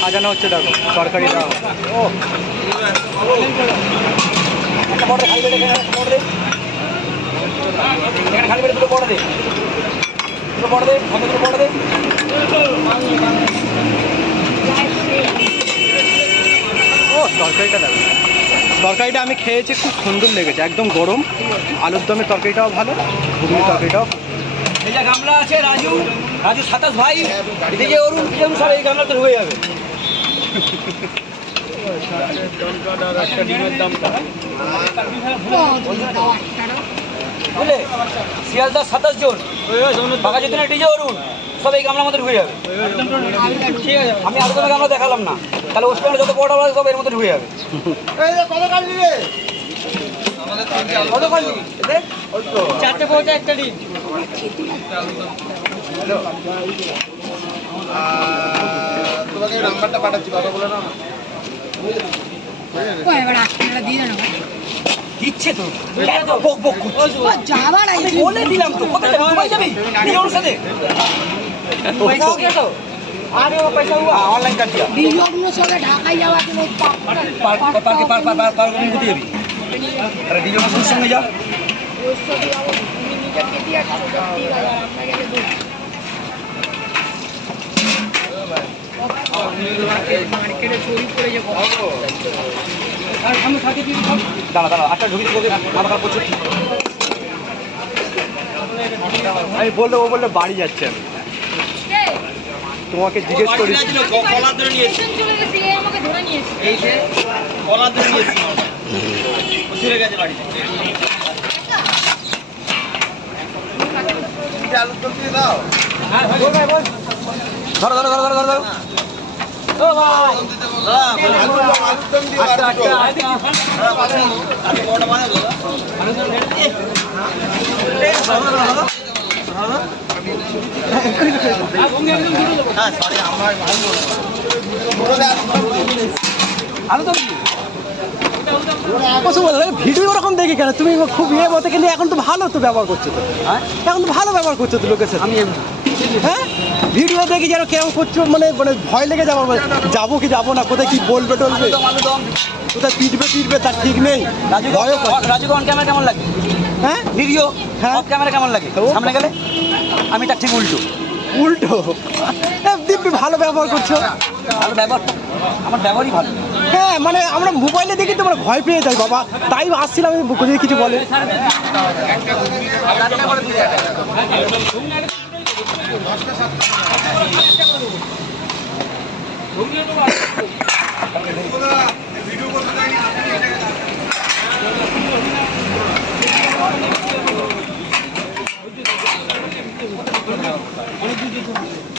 সাজানো হচ্ছে দেখো তরকারি দাও। ও। একটা বড় খালি বেড়ে দুটো বড় দে। দুটো বড় দে দুটো বড় দে। ও তরকারিটা দেখো তরকারিটা আমি খেয়েছি খুব সুন্দর লেগেছে একদম গরম। আলুর দমের তরকারিটাও ভালো ঘুগনির তরকারিটাও এই যে গামলা আছে রাজু রাজু সাতাশ ভাই এদিকে অরুণ কেউ সব এই গামলাতে হয়ে যাবে। বুঝলে? সাতাশ জন ডিজে অরুণ সব এই গামলার মধ্যে ঢুকে যাবে। আমি আরও গামলা দেখালাম না। তাহলে ওয়েস্ট বেঙ্গলে যত বড় আছে সব এর মধ্যে ঢুকে যাবে। কত? চারটে পৌঁছে একটা ডিম। তোমাকে নাম্বারটা পাঠাচ্ছি কথা বলে না এবার দিচ্ছে তো দিলাম তো কোথায় যাবে যাওয়া তুমি সঙ্গে যা দাঁড়া দাঁড়া আটটা ঢুকি দিতে মাথা খারাপ করছে আমি বললে ও বললে বাড়ি যাচ্ছে আমি তোমাকে জিজ্ঞেস করি আমাকে ধরে নিয়েছে আলুর দম দিয়ে দাও ধরো ধরো ধরো ধরো ধরো ধরো। দিয়ে আচ্ছা। আলুর আচ্ছা। আলু তো ভিডিও ওরকম দেখি কেন? তুমি খুব ইয়ে মতো কিন্তু এখন তো ভালো তো ব্যবহার করছ তো। হ্যাঁ? এখন তো ভালো ব্যবহার করছ তো লোকের সাথে। আমি হ্যাঁ? ভিডিও দেখি যেন কেমন করছ মানে মানে ভয় লেগে যাব মানে যাব কি যাব না কোথায় কি বলবে টলবে? কোথায় পিটবে পিটবে তার ঠিক নেই। রাজু অন ক্যামেরা কেমন লাগে? হ্যাঁ? ভিডিও হ্যাঁ। ক্যামেরা কেমন লাগে। সামনে গেলে? আমি তার ঠিক উল্টো। উল্টো। এ, দিব্যি ভালো ব্যবহার করছ। ভালো ব্যবহার আমার ব্যবহারই ভালো। হ্যাঁ মানে আমরা মোবাইলে দেখি তো আমরা ভয় পেয়ে যাই বাবা। তাই আসছিলাম আমি যদি কিছু বলে।